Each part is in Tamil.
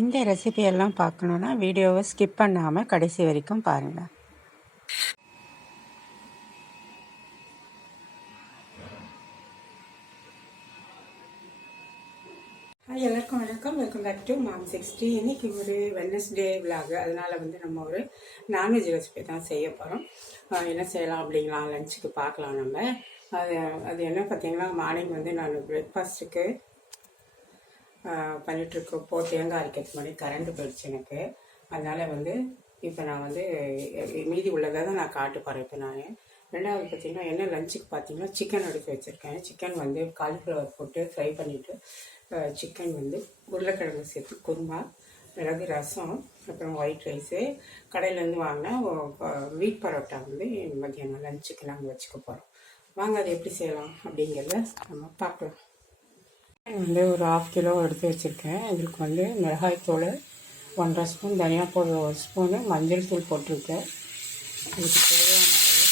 இந்த ரெசிபியெல்லாம் பார்க்கணுன்னா வீடியோவை ஸ்கிப் பண்ணாமல் கடைசி வரைக்கும் பாருங்கள். எல்லாருக்கும் வணக்கம். Welcome back to mom 60. இன்றைக்கி ஒரு வெட்னஸ்டே விலாகு. அதனால் நம்ம ஒரு நான்வெஜ் ரெசிபி தான் செய்ய போகிறோம். என்ன செய்யலாம் அப்படிங்களா, லஞ்சுக்கு பார்க்கலாம் நம்ம. அது என்ன பார்த்தீங்கன்னா, மார்னிங் நான் பிரேக்ஃபாஸ்ட்டுக்கு பண்ணிகிட்ருக்கப்போ தேங்காய் அரைக்கிறதுக்கு முன்னாடி கரண்ட் போயிடுச்சு எனக்கு. அதனால் இப்போ நான் மீதி உள்ளதை தான் நான் காட்டு போகிறேன். இப்போ நான் ரெண்டாவது பார்த்திங்கன்னா என்ன லஞ்சுக்கு பார்த்தீங்கன்னா சிக்கன் எடுத்து வச்சுருக்கேன். சிக்கன் காலிஃப்ளவர் போட்டு ஃப்ரை பண்ணிவிட்டு சிக்கன் உருளைக்கிழங்கு சேர்த்து குருமா, மிளகு ரசம், அப்புறம் ஒயிட் ரைஸு, கடையிலேருந்து வாங்கினா வீட் பரோட்டா மத்தியானம் லஞ்சுக்கு நாங்கள் வச்சுக்க போகிறோம். வாங்க அதை எப்படி செய்யலாம் அப்படிங்கிறத நம்ம பார்க்கலாம். ஒரு 1/2 கிலோ எடுத்து வச்சுருக்கேன். இதுக்கு மிளகாய்த்தூள் 1.5 ஸ்பூன், தனியா பவுடர் 1 ஸ்பூனு, மஞ்சள் தூள் போட்டிருக்கேன். இதுக்கு தேவையான அளவு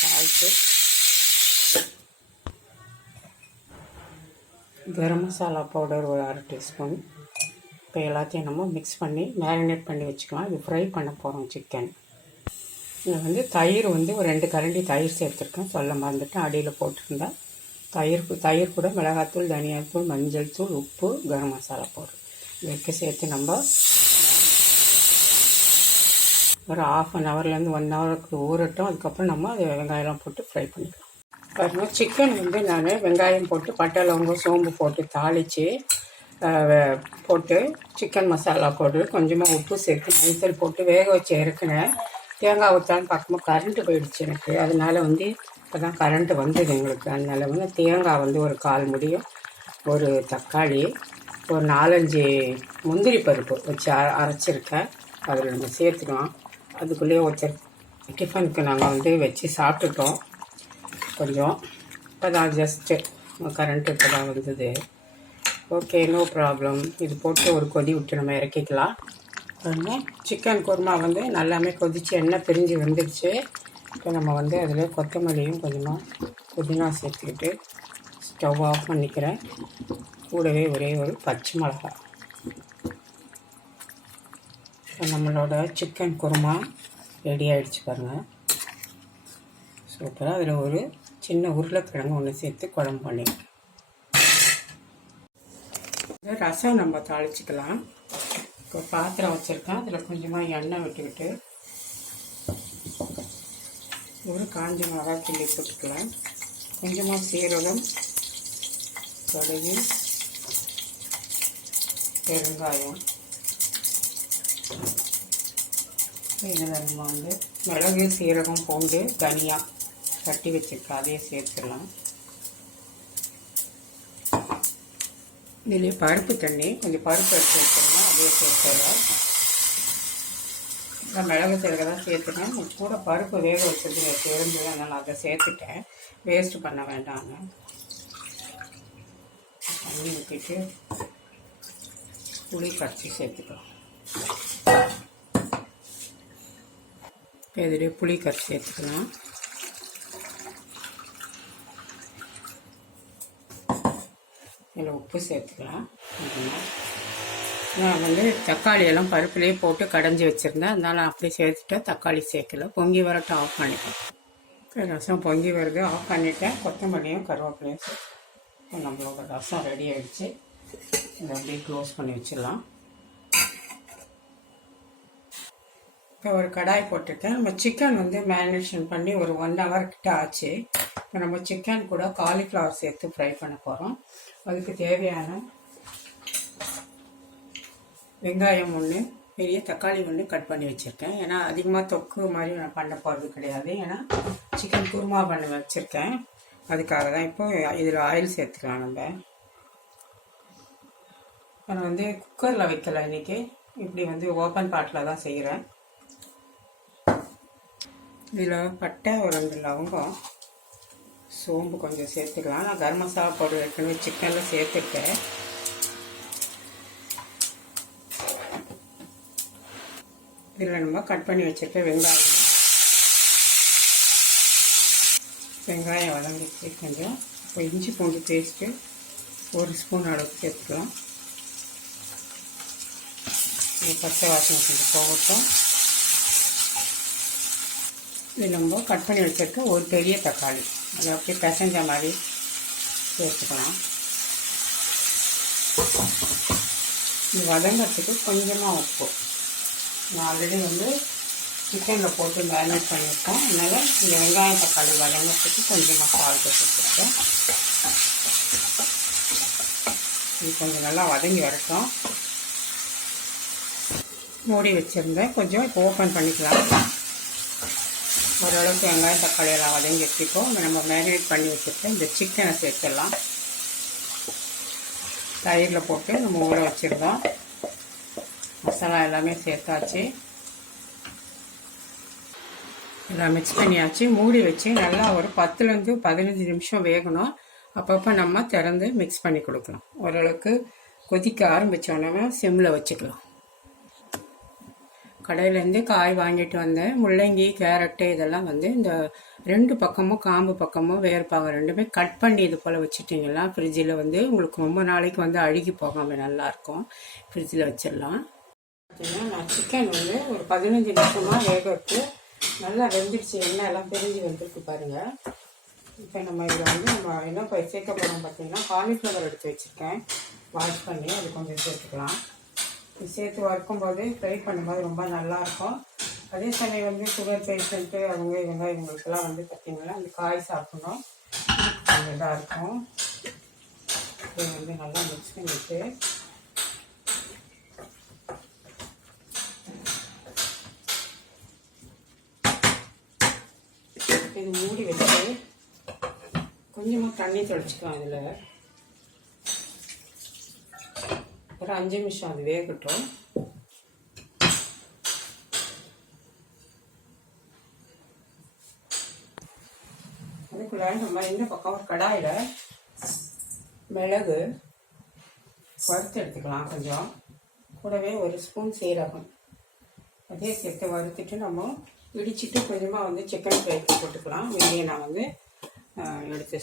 சால்ட்டு, கரம் மசாலா பவுடர் ஒரு 1/2 டீஸ்பூன். இப்போ எல்லாத்தையும் நம்ம மிக்ஸ் பண்ணி மேரினேட் பண்ணி வச்சுக்கலாம். இது ஃப்ரை பண்ண போகிறோம் சிக்கன். இதில் தயிர் ஒரு 2 கரண்டி தயிர் சேர்த்துருக்கேன். சொல்ல மறந்துட்டு அடியில் போட்டிருந்தேன். தயிர் கூட மிளகாத்தூள், தனியாத்தூள், மஞ்சள் தூள், உப்பு, கரம் மசாலா பவுடர் இதுக்கு சேர்த்து நம்ம ஒரு 1/2 ஹவர்லேருந்து 1 ஹவருக்கு ஊறட்டும். அதுக்கப்புறம் நம்ம அது வெங்காயம்லாம் போட்டு ஃப்ரை பண்ணிக்கலாம். பாருங்கள், சிக்கன் நான் வெங்காயம் போட்டு பட்டை, லவங்கம், சோம்பு போட்டு தாளித்து போட்டு சிக்கன் மசாலா போட்டு கொஞ்சமாக உப்பு சேர்த்து மஞ்சள் போட்டு வேக வச்சு இறக்குனேன். தேங்காய் ஊற்றான்னு பார்க்கும்போது கரண்ட்டு போயிடுச்சு எனக்கு. அதனால் இப்போ தான் கரண்ட்டு வந்தது எங்களுக்கு. அதனால் தேங்காய் ஒரு 1/4 முடியும், ஒரு தக்காளி, ஒரு 4-5 முந்திரி பருப்பு வச்சு அரைச்சிருக்கேன். அதில் நம்ம சேர்த்துக்கலாம். அதுக்குள்ளேயே ஒருத்தர் டிஃபனுக்கு நாங்கள் வச்சு சாப்பிட்டுட்டோம். கொஞ்சம் இப்போ தான் ஜஸ்ட்டு கரண்ட்டு இப்போ தான் வந்தது. Okay, no problem. இது போட்டு ஒரு கொதி விட்டு நம்ம இறக்கிக்கலாம். சிக்கன் குருமா நல்லாமே கொதித்து எண்ணெய் பிரிஞ்சு வந்துடுச்சு. இப்போ நம்ம அதில் கொத்தமல்லியும் கொஞ்சமாக புதினா சேர்த்துக்கிட்டு ஸ்டவ் ஆஃப் பண்ணிக்கிறேன். கூடவே ஒரே ஒரு பச்சை மிளகாய். இப்போ நம்மளோட சிக்கன் குருமா ரெடி ஆகிடுச்சு பாருங்கள், சூப்பராக. அதில் ஒரு சின்ன உருளைக்கிழங்கு ஒன்று சேர்த்து குழம்பு பண்ணிடுறேன். ரசம் நம்ம தாளிச்சிக்கலாம். இப்போ பாத்திரம் வச்சுருக்கேன். அதில் கொஞ்சமாக எண்ணெய் விட்டுக்கிட்டு ஒரு காஞ்ச மிளகாய் கிள்ளி போட்டுக்கலாம். கொஞ்சமாக சீரகம், கடுகு, பெருங்காயம். இதில் நம்ம மிளகு, சீரகம், பூண்டு, தனியா தட்டி வச்சுருக்கேன், அதையே சேர்த்துடலாம். இதிலே பருப்பு தண்ணி கொஞ்சம் பருப்பு எடுத்து வச்சிடலாம், அதையே சேர்த்துடலாம். நான் மிளகு சீரகம் சேர்த்துட்டேன். கூட பருப்பு வேக வச்சது தெரிஞ்சு, அதனால் அதை சேர்த்துட்டேன். வேஸ்ட்டு பண்ண வேண்டாங்க. தண்ணி ஊற்றிட்டு புளி கரைச்சி சேர்த்துக்கலாம். இதிலே புளி கரைச்சி சேர்த்துக்கலாம். இதில் உப்பு சேர்த்துக்கலாம். நான் தக்காளியெல்லாம் பருப்புலேயே போட்டு கடைஞ்சி வச்சுருந்தேன். அதனால் அப்படியே சேர்த்துட்டேன். தக்காளி சேர்க்கல. பொங்கி வரட்டும், ஆஃப் பண்ணிட்டேன். ரசம் பொங்கி வருது, ஆஃப் பண்ணிட்டேன். கொத்தமல்லியும் கருவேப்பிலையும் சேர்த்து நம்மளோட ரசம் ரெடி ஆகிடுச்சு. இதை அப்படியே க்ளோஸ் பண்ணி வச்சிடலாம். இப்போ ஒரு கடாய் போட்டிருக்கேன். நம்ம சிக்கன் மேரினேஷன் பண்ணி ஒரு 1 ஹவர் கிட்ட ஆச்சு. இப்போ நம்ம சிக்கன் கூட காலிஃப்ளவர் சேர்த்து ஃப்ரை பண்ண போகிறோம். அதுக்கு தேவையான வெங்காயம் 1, பெரிய தக்காளி 1 கட் பண்ணி வச்சுருக்கேன். ஏன்னா அதிகமாக தொக்கு மாதிரி நான் பண்ண போகிறது கிடையாது. ஏன்னா சிக்கன் குருமா பண்ண வச்சுருக்கேன். அதுக்காக தான். இப்போ இதில் ஆயில் சேர்த்துக்கலாம். நம்ம நான் குக்கரில் வைக்கல இன்றைக்கி. இப்படி ஓப்பன் பாட்டில் தான் செய்கிறேன். இதில் பட்டை ஒரு 2 லவங்கம், சோம்பு கொஞ்சம் சேர்த்துக்கலாம். நான் கரம் மசாலா பவுடர் ஏற்கனவே சிக்கனில் சேர்த்துருக்கேன். இதில் நம்ம கட் பண்ணி வச்சுருக்க வெங்காயம் வதங்கிச்சு கொஞ்சம். இப்போ இஞ்சி பூண்டு பேஸ்ட்டு 1 ஸ்பூன் அளவுக்கு சேர்த்துக்கலாம். பச்சை வாசனை கொஞ்சம் போகட்டும். இது நம்ம கட் பண்ணி வச்சுருக்க ஒரு பெரிய தக்காளி அதை அப்படியே பிசைஞ்ச மாதிரி சேர்த்துக்கலாம். இது வதங்கிறதுக்கு கொஞ்சமாக உப்பு. நான் ஆல்ரெடி வந்து சிக்கனில் போட்டு மேரினேட் பண்ணியிருக்கோம். அதனால் இந்த வெங்காயம் தக்காளி வதங்கிறதுக்கு கொஞ்சமாக சால்ட்டு சேர்த்துருக்கேன். இது கொஞ்சம் நல்லா வதங்கி வரட்டும். மூடி வச்சுருந்தேன். கொஞ்சம் இப்போ ஓப்பன் பண்ணிக்கலாம். ஓரளவுக்கு வெங்காயம் தக்காளி எல்லாம் வதங்கி வச்சுக்கோம். நம்ம மேரினேட் பண்ணி வச்சுருக்கோம். இந்த சிக்கனை சேர்த்துடலாம். தயிரில் போட்டு நம்ம ஊற வச்சுருந்தோம். மசாலா எல்லாமே சேர்த்தாச்சு. எல்லாம் மிக்ஸ் பண்ணியாச்சு. மூடி வச்சு நல்லா ஒரு 10லேருந்து 15 நிமிஷம் வேகணும். அப்பப்போ நம்ம திறந்து மிக்ஸ் பண்ணி கொடுக்கலாம். ஓரளவுக்கு கொதிக்க ஆரம்பித்தோன்னே சிம்மில் வச்சுக்கலாம். கடையிலேருந்து காய் வாங்கிட்டு வந்தேன். முள்ளங்கி, கேரட்டு இதெல்லாம் வந்து இந்த 2 பக்கமும் காம்பு பக்கமும் வேறுபாங்க ரெண்டுமே கட் பண்ணி இது போல் வச்சுட்டிங்கன்னா ஃப்ரிட்ஜில் வந்து உங்களுக்கு ரொம்ப நாளைக்கு வந்து அழுகி போகாமல் நல்லாயிருக்கும். ஃப்ரிட்ஜில் வச்சிடலாம். பார்த்தீங்கன்னா நான் சிக்கன் வந்து ஒரு 15 நிமிஷமாக வேக வச்சு நல்லா வெந்துடுச்சு. எண்ணெய் எல்லாம் பிரிஞ்சு வந்துருக்கு பாருங்கள். இப்போ நம்ம இதில் வந்து நம்ம என்ன சேர்க்க போகிறோம் பார்த்தீங்கன்னா காலிஃப்ளவர் எடுத்து வச்சுருக்கேன். வாஷ் பண்ணி அது கொஞ்சம் சேர்த்துக்கலாம். இது சேர்த்து வறுக்கும்போது ஃப்ரை பண்ணும்போது ரொம்ப நல்லாயிருக்கும். அதே சமயம் வந்து சுகர் பேஷண்ட்டு இவங்களுக்கெல்லாம் வந்து பார்த்திங்கன்னா அந்த காய் சாப்பிடணும் கொஞ்சம் இதாக இருக்கும். இதை வந்து நல்லா மிக்ஸ் பண்ணிவிட்டு இது மூடி வச்சு கொஞ்சமாக தண்ணி தெளிச்சுக்கலாம். இதில் ஒரு 5 நிமிஷம் அது வேகட்டும். அதுக்குள்ள நம்ம இந்த பக்கம் ஒரு கடாயில் மிளகு வறுத்து எடுத்துக்கலாம். கொஞ்சம் கூடவே ஒரு ஸ்பூன் சீரகம் அதே சேர்த்து வறுத்துட்டு நம்ம இடிச்சிட்டு கொஞ்சமாக வந்து சிக்கன் ஃப்ரைக்கு போட்டுக்கலாம். வெளியே நான் வந்து எடுத்து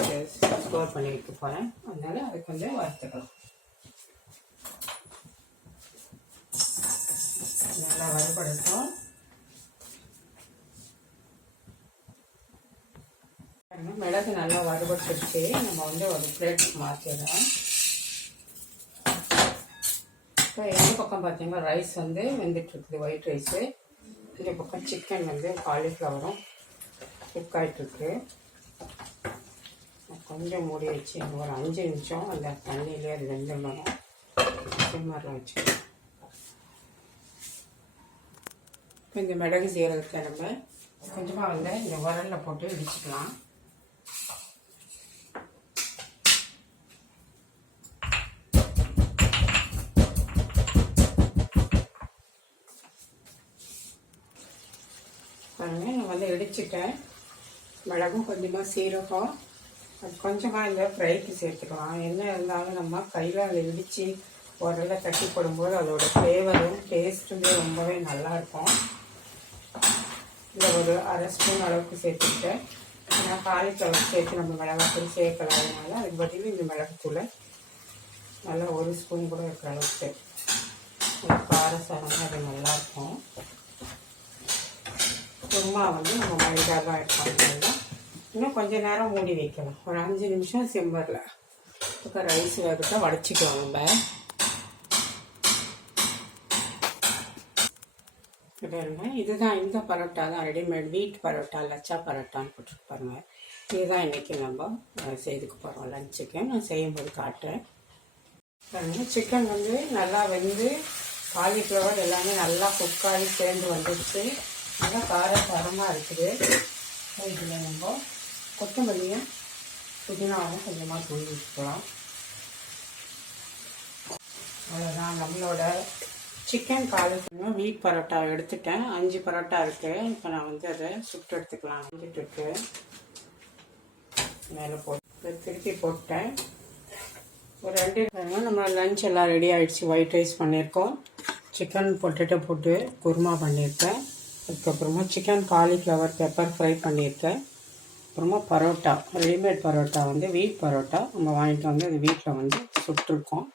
ஸ்டோர் பண்ணி வைக்க போகிறேன். அதனால் அதை கொஞ்சம் வறுத்துக்கலாம். நல்லா வறுபடட்டும். மிளகு நல்லா வறுபட்டுருச்சு. நம்ம வந்து ஒரு பிளேட்டுக்கு மாற்றிடுறோம். இப்போ எங்கள் பக்கம் பார்த்தீங்கன்னா ரைஸ் வந்து வெந்துட்டுருக்குது, ஒயிட் ரைஸு. இந்த பக்கம் சிக்கன் வந்து காலிஃப்ளவரும் குக் ஆகிட்டுருக்கு. கொஞ்சம் மூடி வச்சு ஒரு 5 நிமிஷம் அந்த தண்ணியிலே அது வெந்துடணும். சிம்மரில் வச்சு இப்போ இந்த மிளகு சீரகத்தை நம்ம கொஞ்சமாக வந்து இந்த உரலில் போட்டு இடிச்சுக்கலாம். பாருங்கள், நான் வந்து இடிச்சிட்டேன். மிளகும் கொஞ்சமாக சீரகம் அது கொஞ்சமாக இந்த ஃப்ரைக்கு சேர்த்துக்கலாம். என்ன இருந்தாலும் நம்ம கையில் இடித்து உரலில் தட்டி போடும்போது அதோட ஃப்ளேவரும் டேஸ்ட்டுமே ரொம்பவே நல்லாயிருக்கும். இல்லை ஒரு 1/2 ஸ்பூன் அளவுக்கு சேர்த்துக்கிட்டேன். ஏன்னா காலிஃப்ளவர் சேர்த்து நம்ம மிளகாத்தூள் சேர்க்கலாதனால அதுக்கு பதில் இந்த மிளகுத்தூளை நல்லா 1 ஸ்பூன் கூட இருக்கிற அளவுக்கு காரசாரமாக அது நல்லாயிருக்கும். குருமா வந்து நம்ம மைதா தான் எடுப்பாங்க. இன்னும் கொஞ்சம் நேரம் மூடி வைக்கலாம். ஒரு 5 நிமிஷம் சிம்மரில். இப்போ ரைஸ் வேகத்தை வடிச்சிக்கலாம். நம்ம இதுதான் இந்த பரோட்டா தான் ரெடிமேட் வீட் பரோட்டா, லச்சா பரோட்டான்னு போட்டுருக்கு பாருங்கள். இதுதான் இன்றைக்கி நம்ம செய்துக்க போகிறோம் லஞ்சுக்கு. நான் செய்யும்போது காட்டுறேன் பாருங்கள். சிக்கன் வந்து நல்லா வெந்து காலிஃப்ளவர் எல்லாமே நல்லா குக்காகி சேர்ந்து வந்துடுச்சு. நல்லா காரசாரமாக இருக்குது. இதில் நம்ம கொத்தமல்லியும் புதினாவும் கொஞ்சமாக தூவி வச்சுக்கலாம். அவ்வளோதான் நம்மளோட சிக்கன் காலிஃப்ளவர் வீட் பரோட்டா எடுத்துட்டேன். 5 பரோட்டா இருக்குது. இப்போ நான் வந்து அதை சுட்டு எடுத்துக்கலாம். வந்துட்டு மேலே போட்டு திருப்பி போட்டேன். ஒரு 2 நம்ம லஞ்ச் எல்லாம் ரெடி ஆகிடுச்சு. ஒயிட் ரைஸ் பண்ணியிருக்கோம். சிக்கன் பொட்டேட்டோ போட்டு குருமா பண்ணியிருக்கேன். அதுக்கப்புறமா சிக்கன் காலிஃப்ளவர் பெப்பர் ஃப்ரை பண்ணியிருக்கேன். அப்புறமா பரோட்டா, ரெடிமேட் பரோட்டா வந்து வீட் பரோட்டா நம்ம வாங்கிட்டு வந்து அது வீட்டில் வந்து சுட்டுருக்கோம்.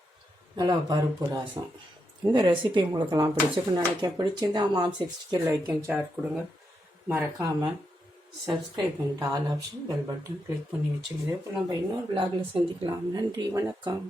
நல்லா பருப்பு ரசம். இந்த ரெசிபி உங்களுக்கெல்லாம் பிடிச்சிருக்குன்னு நினைக்கிறேன். பிடிச்சிருந்தா மாம் 60க்கு லைக் அண்ட் ஷேர் கொடுங்க. மறக்காமல் சப்ஸ்கிரைப் பண்ணிட்டு all option bell button click பண்ணி வச்சுங்க. இதே போல் நம்ம இன்னொரு விளாகில் சந்திக்கலாம். நன்றி, வணக்கம்.